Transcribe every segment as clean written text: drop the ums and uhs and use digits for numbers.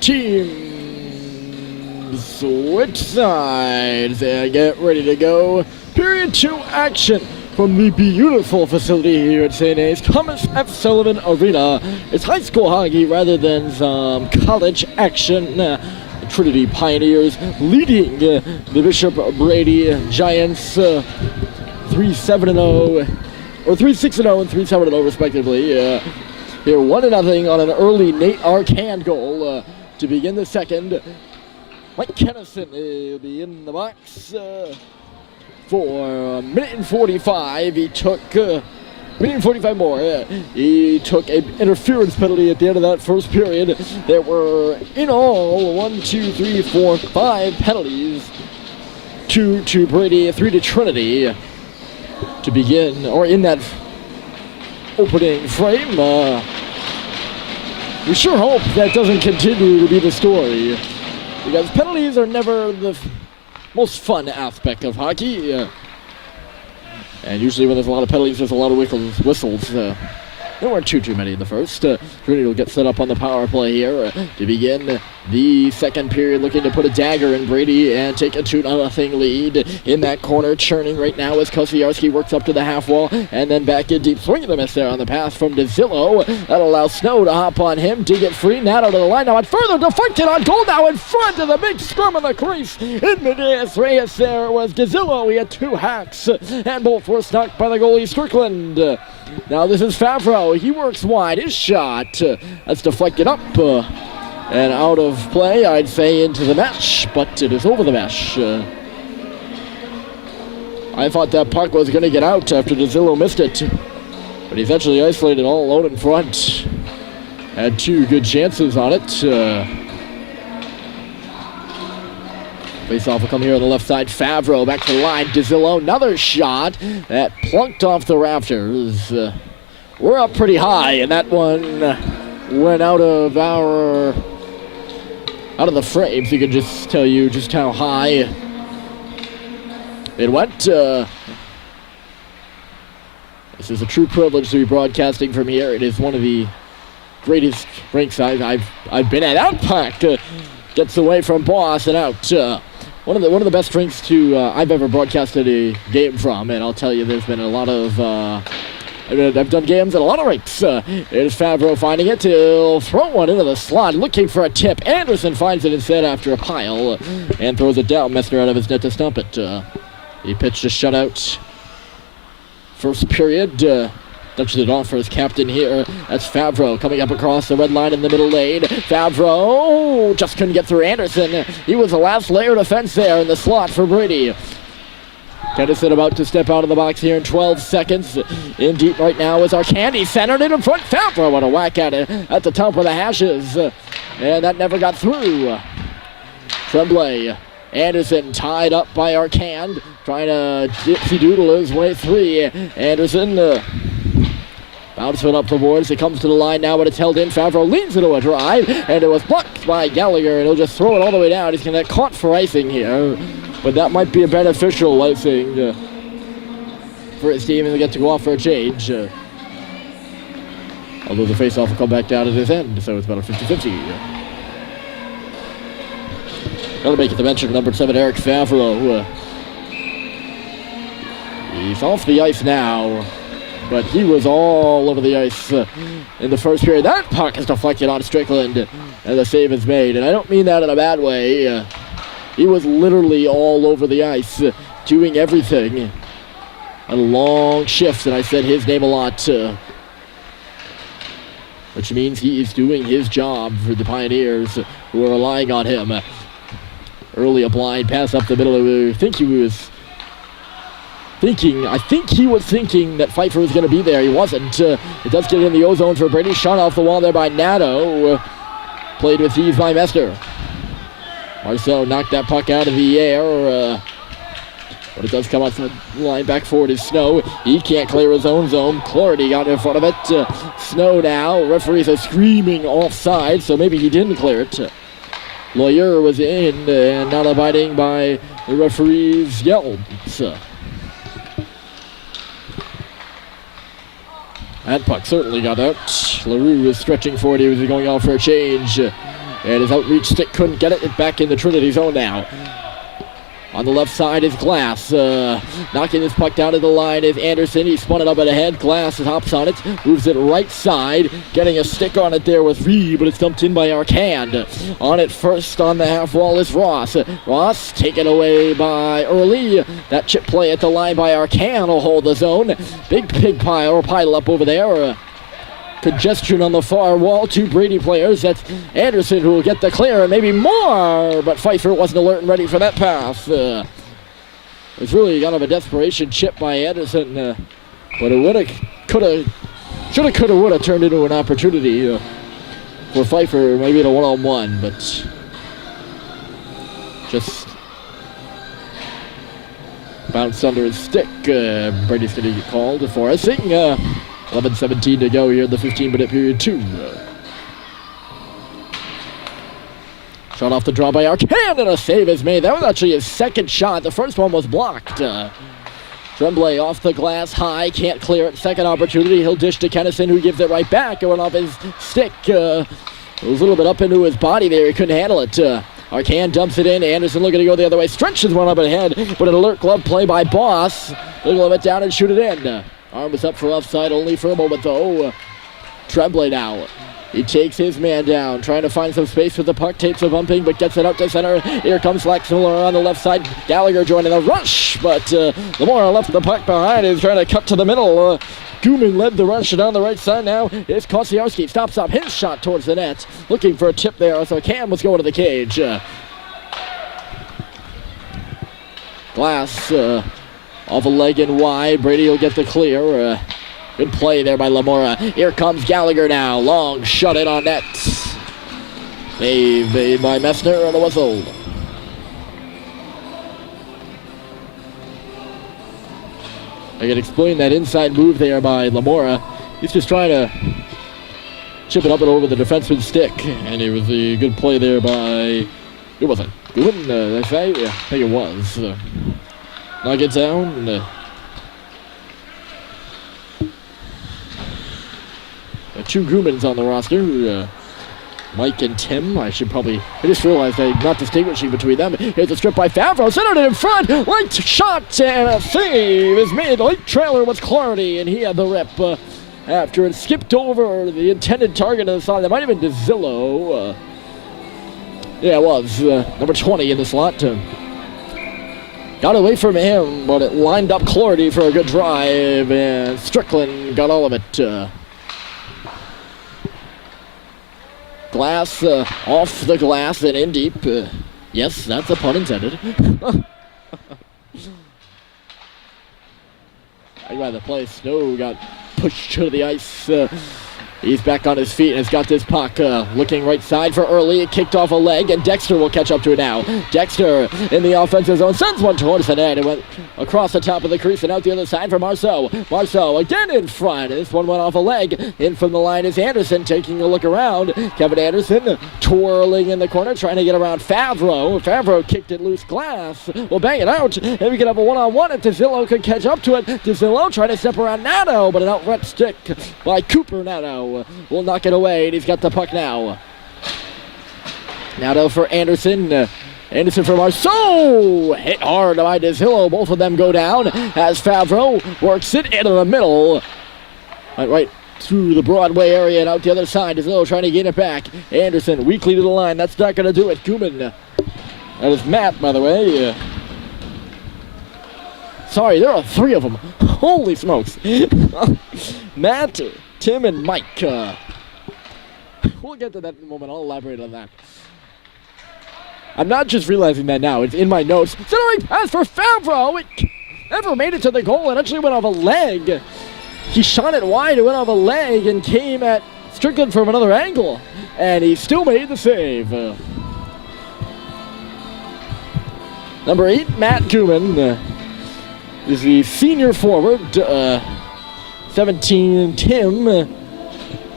teams switch sides and get ready to go. Period 2 action from the beautiful facility here at St. A's Thomas F. Sullivan Arena. It's high school hockey rather than some college action. Trinity Pioneers leading the Bishop Brady Giants 3-7-0, or 3-6-0 and 3-7-0 respectively. Here 1-0 on an early Nate Arcand goal to begin the second. Mike Kennison will be in the box for a minute and 45. He took minute and 45 more. He took an interference penalty at the end of that first period. There were in all 5 penalties. 2 to Brady, 3 to Trinity to begin, or in that opening frame. We sure hope that doesn't continue to be the story, because penalties are never the most fun aspect of hockey. And usually when there's a lot of penalties, there's a lot of whistles. There weren't too many in the first. Trinity will get set up on the power play here to begin the second period, looking to put a dagger in Brady and take a 2-0 lead. In that corner, churning right now as Kosiarski works up to the half wall and then back in deep. Swing and a miss there on the pass from DeZillo. That allows Snow to hop on him, dig it free. Nato to the line now and further deflected on goal now in front of the big scrum in the crease. In Medias Reyes there was DeZillo. He had 2 hacks and both were stopped by the goalie Strickland. Now this is Favreau. He works wide. His shot that's deflected up and out of play, I'd say, into the mesh, but it is over the mesh. I thought that puck was going to get out after DeZillo missed it, but he's actually isolated all alone in front. Had 2 good chances on it. Face-off will come here on the left side. Favreau back to the line. DeZillo, another shot that plunked off the rafters. We're up pretty high, and that one went out of the frame, so you can just tell you just how high it went. This is a true privilege to be broadcasting from here. It is one of the greatest rinks I've been at. Out puck gets away from Boss and out. One of the best rinks I've ever broadcasted a game from, and I'll tell you, there's been a lot of. I've done games at a lot of rinks. Here's Favreau finding it. He'll throw one into the slot, looking for a tip. Anderson finds it instead after a pile and throws it down. Messner out of his net to stump it. He pitched a shutout. First period. Touches it off for his captain here. That's Favreau coming up across the red line in the middle lane. Favreau just couldn't get through Anderson. He was the last layer of defense there in the slot for Brady. Kennison about to step out of the box here in 12 seconds. In deep right now is Arcand. He centered it in front. Favreau with a whack at it at the top of the hashes. And that never got through. Tremblay. Anderson tied up by Arcand. Trying to dipsy-doodle his way free. Anderson bounces it up the boards. It comes to the line now, but it's held in. Favreau leans into a drive. And it was blocked by Gallagher. And he'll just throw it all the way down. He's going to get caught for icing here. But that might be a beneficial icing for his team, and they get to go off for a change. Although the face-off will come back down at his end, so it's about a 50-50. Gotta make it the mention of number 7, Eric Favreau. He's off the ice now, but he was all over the ice in the first period. That puck is deflected on Strickland, and the save is made. And I don't mean that in a bad way. He was literally all over the ice, doing everything. A long shift, and I said his name a lot, which means he is doing his job for the Pioneers, who are relying on him. Early a blind pass up the middle. I think he was thinking that Pfeiffer was going to be there. He wasn't. It does get in the O-zone for Brady. Shot off the wall there by Nato. Played with ease by Mester. Marceau knocked that puck out of the air, but it does come off the line. Back forward is Snow. He can't clear his own zone. Clarity got in front of it. Snow now. Referees are screaming offside, so maybe he didn't clear it. Lawyer was in and not abiding by the referee's yells. That puck certainly got out. LaRue was stretching forward. He was going out for a change. And his outreach stick couldn't get it. It's back in the Trinity zone now. On the left side is Glass. Knocking this puck down to the line is Anderson. He spun it up and ahead. Glass hops on it. Moves it right side. Getting a stick on it there with Reed, but it's dumped in by Arcand. On it first on the half wall is Ross. Ross taken away by Early. That chip play at the line by Arcand will hold the zone. Big pile up over there. Congestion on the far wall. 2 Brady players. That's Anderson who will get the clear and maybe more. But Pfeiffer wasn't alert and ready for that pass. It was really kind of a desperation chip by Anderson. But it shoulda, turned into an opportunity for Pfeiffer, maybe in a one-on-one. But just bounced under his stick. Brady's going to get called for icing. 11:17 to go here in the 15-minute period 2. Shot off the draw by Arcand, and a save is made. That was actually his second shot. The first one was blocked. Tremblay off the glass high, can't clear it. Second opportunity, he'll dish to Kennison, who gives it right back. Going off his stick. It was a little bit up into his body there. He couldn't handle it. Arcand dumps it in. Anderson looking to go the other way. Stretches one up ahead, but an alert glove play by Boss. They'll glove it down and shoot it in. Arm is up for offside only for a moment, though. Tremblay now. He takes his man down, trying to find some space with the puck. Takes a bumping, but gets it out to center. Here comes Laxmiller on the left side. Gallagher joining the rush, but Lamora left the puck behind. He's trying to cut to the middle. Guman led the rush down the right side now. It's Kosiarski. Stops up his shot towards the net. Looking for a tip there, so Cam was going to the cage. Glass off a leg and wide. Brady will get the clear. Good play there by Lamora. Here comes Gallagher now. Long shot in on net. Made by Messner on the whistle. I can explain that inside move there by Lamora. He's just trying to chip it up and over the defenseman's stick. And it was a good play there by... It wasn't. Good, did I say? Yeah, I think it was. Knock it down. Two Gumans on the roster. Mike and Tim. I just realized I'm not distinguishing between them. Here's a strip by Favreau. Centered it in front. Light shot and a save is made. Light trailer with clarity, and he had the rip after it skipped over the intended target of the side. That might have been DeZillo. Yeah, it was. Number 20 in the slot. Got away from him, but it lined up Clarity for a good drive, and Strickland got all of it. Glass off the glass and in deep. Yes, that's a pun intended. Right by the play, Snow got pushed to the ice. He's back on his feet and has got this puck. Looking right side for Early. It kicked off a leg, and Dexter will catch up to it now. Dexter in the offensive zone sends one towards the net. It went across the top of the crease and out the other side for Marceau. Marceau again in front. This one went off a leg. In from the line is Anderson taking a look around. Kevin Anderson twirling in the corner, trying to get around Favreau. Favreau kicked it loose. Glass will bang it out. And we can have a one-on-one if DeZillo could catch up to it. DeZillo trying to step around Nato, but an outright stick by Cooper Nato. Will knock it away, and he's got the puck now. Nato for Anderson. Anderson for Marceau. Hit hard by DeZillo. Both of them go down as Favreau works it into the middle. Right through the Broadway area and out the other side. DeZillo trying to gain it back. Anderson weakly to the line. That's not going to do it. Guman. That is Matt, by the way. Sorry, there are 3 of them. Holy smokes. Matt, Tim, and Mike. We'll get to that in a moment. I'll elaborate on that. I'm not just realizing that now. It's in my notes. Centering pass for Favreau. It never made it to the goal. It actually went off a leg. He shot it wide. It went off a leg and came at Strickland from another angle. And he still made the save. Number 8, Matt Guman, is the senior forward. 17, Tim,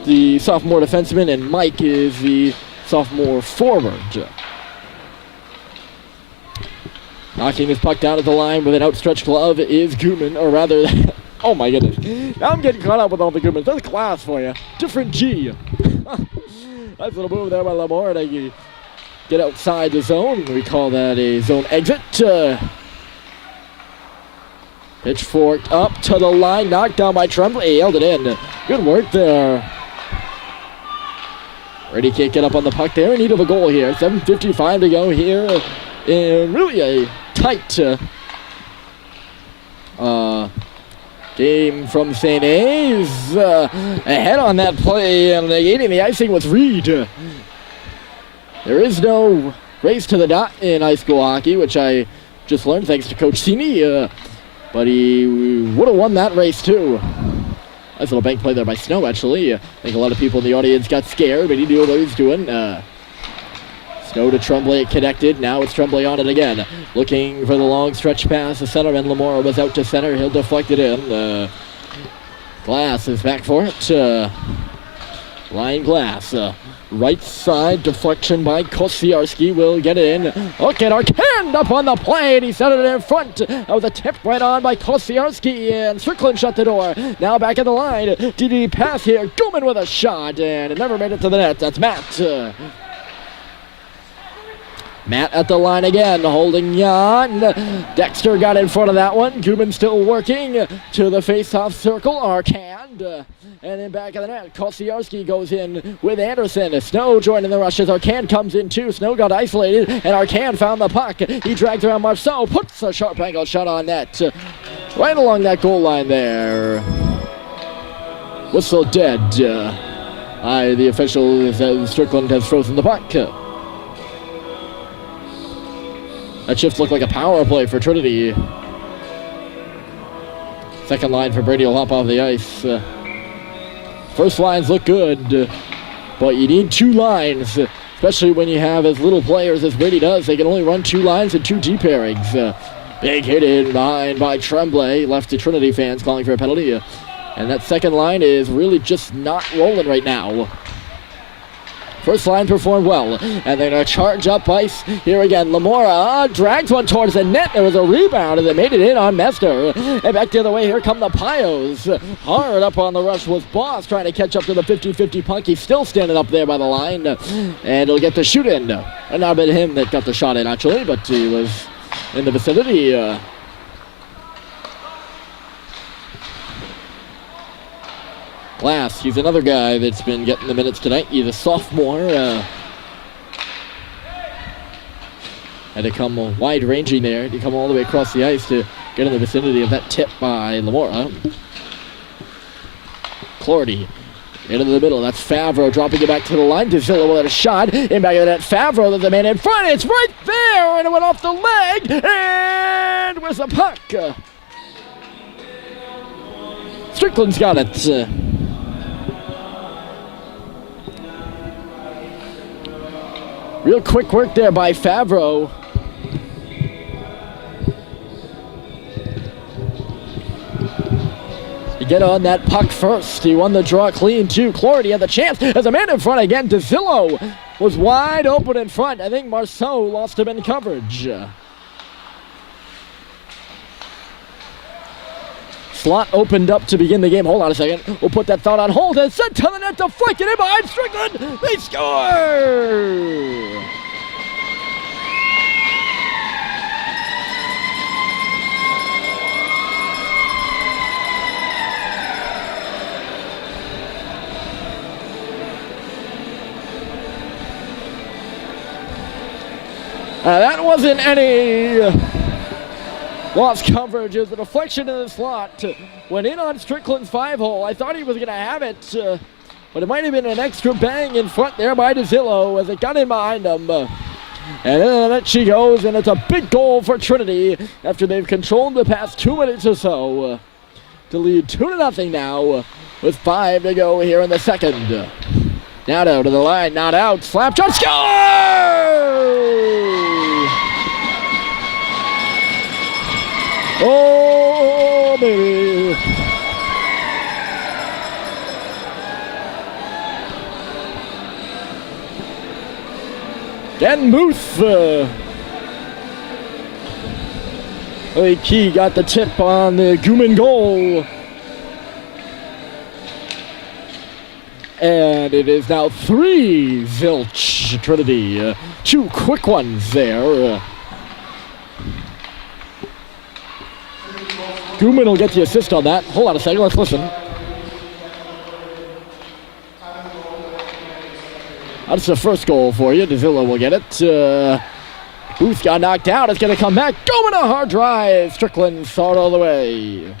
the sophomore defenseman, and Mike is the sophomore forward. Knocking his puck down at the line with an outstretched glove is Guman, or rather, oh my goodness. Now I'm getting caught up with all the Gumans. That's class for you. Different G. Nice little move there by Lamore to get outside the zone. We call that a zone exit. Pitchfork up to the line, knocked down by Tremblay. He held it in. Good work there. Brady can't get up on the puck there. In need of a goal here. 7:55 to go here in really a tight game from St. A's. Ahead on that play and negating the icing was Reed. There is no race to the dot in high school hockey, which I just learned thanks to Coach Sini. But he would have won that race too. Nice little bank play there by Snow, actually. I think a lot of people in the audience got scared, but he knew what he was doing. Snow to Tremblay connected. Now it's Tremblay on it again. Looking for the long stretch pass. The centerman, Lamora, was out to center. He'll deflect it in. Glass is back for it. Ryan Glass. Right side deflection by Kosiarski will get it in. Look at Arcand up on the plate. He set it in front. That was a tip right on by Kosiarski, and Strickland shut the door. Now back at the line. DD pass here. Guman with a shot, and it never made it to the net. That's Matt. Matt at the line again, holding on. Dexter got in front of that one. Guman still working to the face-off circle. Arcand. And then back of the net, Kosiarski goes in with Anderson. Snow joining the rushes. Arcand comes in too. Snow got isolated, and Arcand found the puck. He drags around Marceau, puts a sharp angle shot on net. Right along that goal line there. Whistle dead. The official says Strickland has frozen the puck. That shift looked like a power play for Trinity. Second line for Brady will hop off the ice. First lines look good, but you need two lines, especially when you have as little players as Brady does. They can only run two lines and two D pairings. Big hit in behind by Tremblay, left to Trinity fans calling for a penalty. And that second line is really just not rolling right now. First line performed well, and they're going to charge up ice here again. Lamora drags one towards the net. There was a rebound, and they made it in on Mester. And back the other way, here come the Pios. Hard up on the rush was Boss, trying to catch up to the 50-50 puck. He's still standing up there by the line, and he'll get the shoot in. And not been him that got the shot in, actually, but he was in the vicinity. Glass, he's another guy that's been getting the minutes tonight. He's a sophomore. Had to come wide-ranging there. To come all the way across the ice to get in the vicinity of that tip by Lamora. Clardy into the middle. That's Favreau dropping it back to the line. DeZillo with a shot. In back of the net. Favreau, there's a man in front. It's right there, and it went off the leg. And where's the puck? Strickland's got it. Real quick work there by Favreau. You get on that puck first. He won the draw clean too. Clardy had the chance. There's a man in front again. DeZillo was wide open in front. I think Marceau lost him in coverage. Slot opened up to begin the game. Hold on a second. We'll put that thought on hold and sent to the net, deflected in behind Strickland. They score! That wasn't any lost coverage. It was a deflection in the slot. Went in on Strickland's 5-hole. I thought he was going to have it, but it might have been an extra bang in front there by DeZillo as it got in behind him. And then she goes, and it's a big goal for Trinity after they've controlled the past 2 minutes or so to lead 2-0 now with 5 to go here in the second. Nato to the line, not out, slap shot, score! Oh, baby. Dan Muth. Key got the tip on the Guman goal. and it is now 3 zilch Trinity. 2 quick ones there. Guman will get the assist on that. Hold on a second, let's listen. That's the first goal for you. DeZillo will get it. Booth got knocked out. It's going to come back. Going a hard drive. Strickland saw it all the way.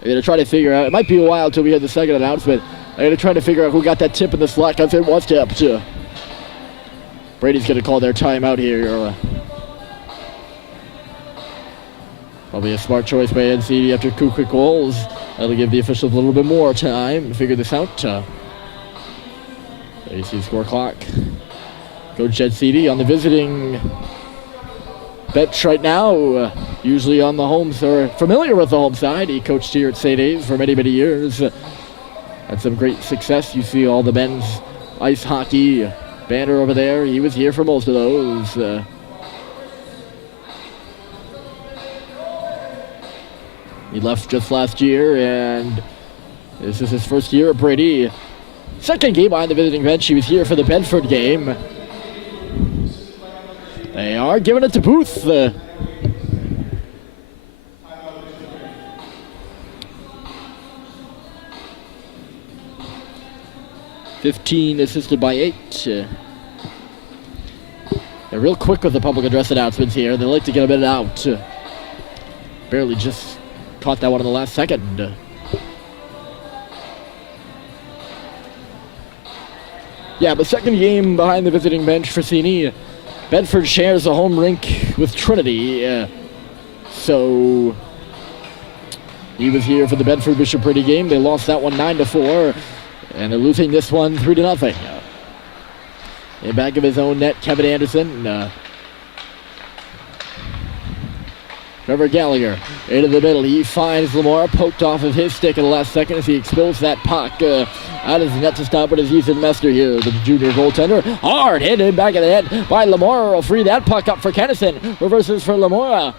I'm going to try to figure out. It might be a while until we hear the second announcement. I'm going to try to figure out who got that tip in the slot because it was tipped. Brady's going to call their timeout here. Probably a smart choice by NCD after 2 quick goals. That'll give the officials a little bit more time to figure this out. There you see the score clock. Coach Jed CD on the visiting bench right now. Usually on the home, or familiar with the home side. He coached here at St. A's for many, many years. Had some great success. You see all the men's ice hockey banner over there. He was here for most of those. He left just last year, and this is his first year at Brady. Second game behind the visiting bench. He was here for the Bedford game. They are giving it to Booth. 15 assisted by 8. They're real quick with the public address announcements here. They like to get a minute out. Barely just caught that one in the last second. Yeah, but second game behind the visiting bench for Cini. Bedford shares a home rink with Trinity. So he was here for the Bedford Bishop Brady game. They lost that one 9-4. And they're losing this one 3-0. In back of his own net, Kevin Anderson. Trevor Gallagher into the middle. He finds Lamar, poked off of his stick in the last second as he expels that puck out of the net to stop it as Ethan Mester here, the junior goaltender. Hard hit in back of the net by Lamar. Will free that puck up for Kennison. Reverses for Lamar.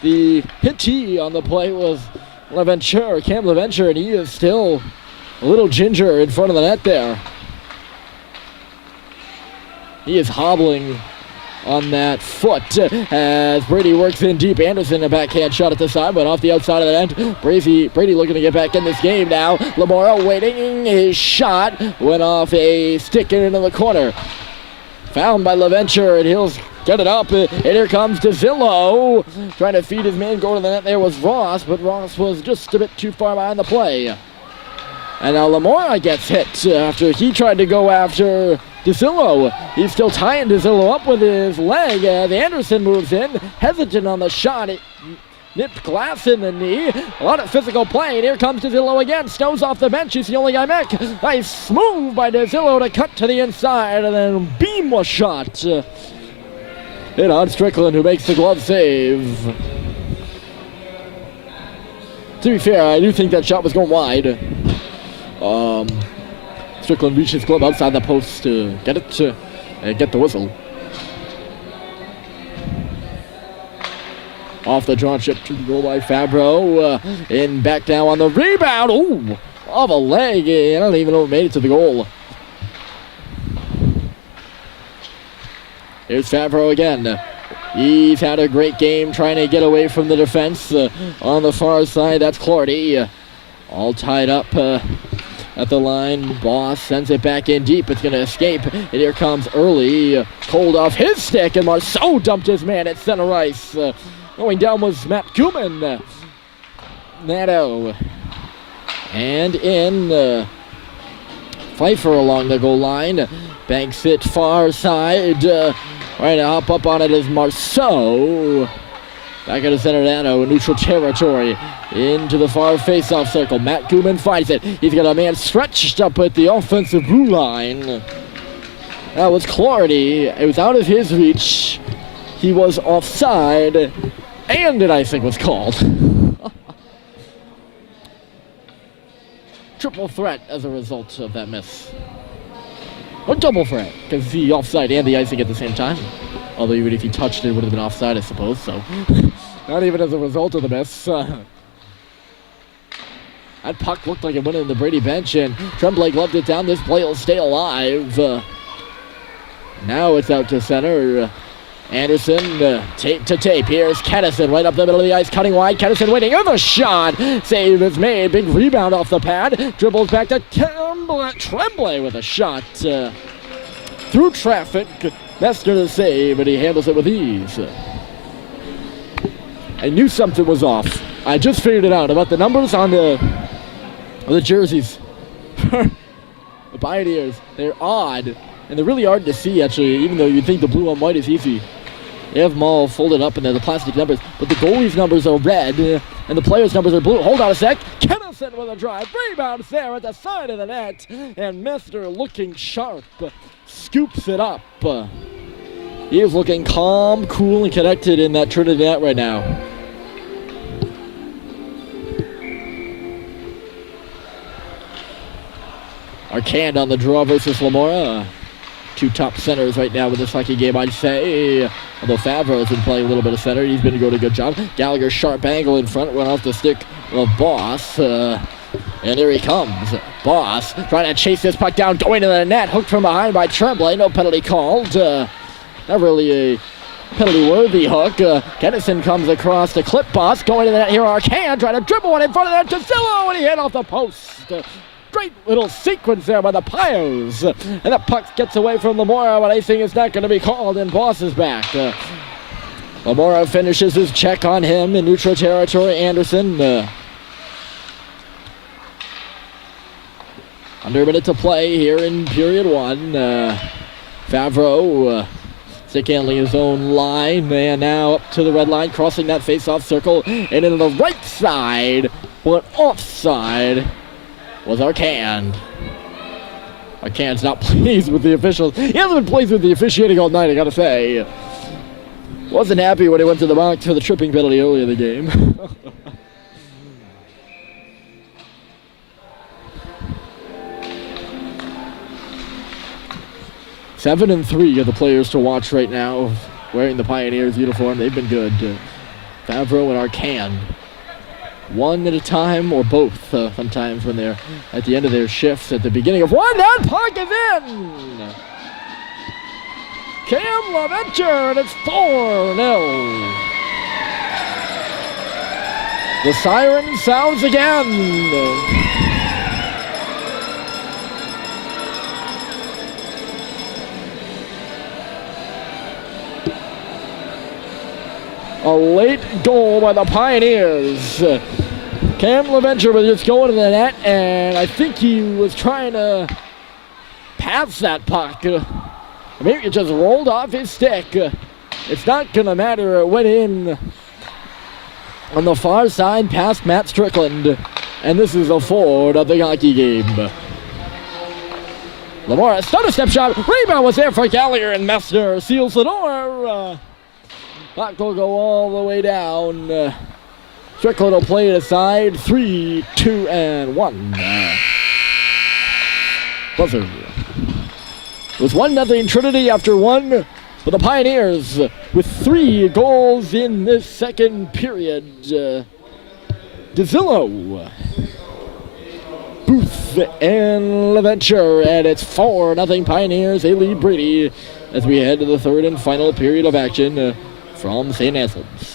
The hittee on the play was LaVenture, Cam LaVenture, and he is still a little ginger in front of the net there. He is hobbling on that foot as Brady works in deep. Anderson, a backhand shot at the side, but off the outside of the net. Brady looking to get back in this game now. Lamora waiting. His shot went off a stick and into the corner. Found by LaVenture, and he'll get it up. And here comes DeZillo. Trying to feed his man. Going to the net there was Ross, but Ross was just a bit too far behind the play. And now Lamora gets hit after he tried to go after DeZillo. He's still tying DeZillo up with his leg as Anderson moves in. Hesitant on the shot. It nipped glass in the knee. A lot of physical play. And here comes DeZillo again. Snows off the bench. He's the only guy back. Nice move by DeZillo to cut to the inside. And then beam was shot. In on Strickland, who makes the glove save. To be fair, I do think that shot was going wide. Strickland reached his glove outside the post to get it and get the whistle. Off the draw chip to the goal by Fabro. In back down on the rebound. Ooh, off a leg. I don't even know if it made it to the goal. Here's Fabro again. He's had a great game trying to get away from the defense. On the far side, that's Clardy. All tied up at the line. Boss sends it back in deep. It's going to escape. And here comes Early. Cold off his stick. And Marceau dumped his man at center ice. Going down was Matt Kuman. Nato. And in. Pfeiffer along the goal line. Banks it far side. Trying to hop up on it is Marceau. Back at the center, Nato, neutral territory. Into the far face-off circle. Matt Kuman finds it. He's got a man stretched up at the offensive blue line. That was Clardy. It was out of his reach. He was offside. And an icing was called. Triple threat as a result of that miss. Or double threat, because the offside and the icing at the same time. Although even if he touched it, it would have been offside, I suppose. So, not even as a result of the miss. That puck looked like it went in the Brady bench, and Tremblay gloved it down. This play will stay alive. Now it's out to center. Anderson, tape to tape. Here's Kennison right up the middle of the ice, cutting wide. Kennison waiting with a shot. Save is made. Big rebound off the pad. Dribbles back to Tremblay with a shot. Through traffic. Mester to save, but he handles it with ease. I knew something was off. I just figured it out about the numbers on the jerseys. The Pioneers, they're odd. And they're really hard to see, actually, even though you'd think the blue on white is easy. They have them all folded up and they're the plastic numbers. But the goalie's numbers are red, and the players' numbers are blue. Hold on a sec. Kennison with a drive. Rebound there at the side of the net. And Mester looking sharp. Scoops it up. He is looking calm, cool, and connected in that Trinity net right now. Arcand on the draw versus Lamora. Two top centers right now with this hockey game, I'd say. Although Favreau's been playing a little bit of center. He's been doing a good job. Gallagher, sharp angle in front, run off the stick of Boss. And here he comes. Boss trying to chase this puck down, going to the net. Hooked from behind by Tremblay. No penalty called. Not really a penalty-worthy hook. Kennison comes across to clip Boss. Going to the net here. Arcand trying to dribble one in front of that. Tazillo, and he hit off the post. Great little sequence there by the Pios. And the puck gets away from Lamora, but icing is not going to be called, and Boss is back. Lamora finishes his check on him in neutral territory. Anderson. Under a minute to play here in period one. Favreau stick handling his own line. And now up to the red line, crossing that face-off circle. And into the right side, but offside was Arcand. Arcand's not pleased with the officials. He hasn't been pleased with the officiating all night, I gotta say. Wasn't happy when he went to the box for the tripping penalty earlier in the game. 7-3 are the players to watch right now wearing the Pioneers uniform. They've been good. Favreau and Arcand. One at a time or both, sometimes when they're at the end of their shifts at the beginning of one. That puck is in! Cam LaVenture, and it's 4-0. The siren sounds again. A late goal by the Pioneers. Cam LaVenture was just going to the net, and I think he was trying to pass that puck. Maybe it just rolled off his stick. It's not going to matter. It went in on the far side past Matt Strickland, and this is a 4-0 hockey game. Lamora, stutter step shot. Rebound was there for Gallagher, and Messner seals the door. Puck will go all the way down. Strickland will play it aside. 3, 2, and 1. Buzzer. It was 1-0 Trinity after one for the Pioneers with 3 goals in this second period. DeZillo, Booth, and LaVenture, and it's 4-0 Pioneers. They lead Brady as we head to the third and final period of action from St. Anselm's.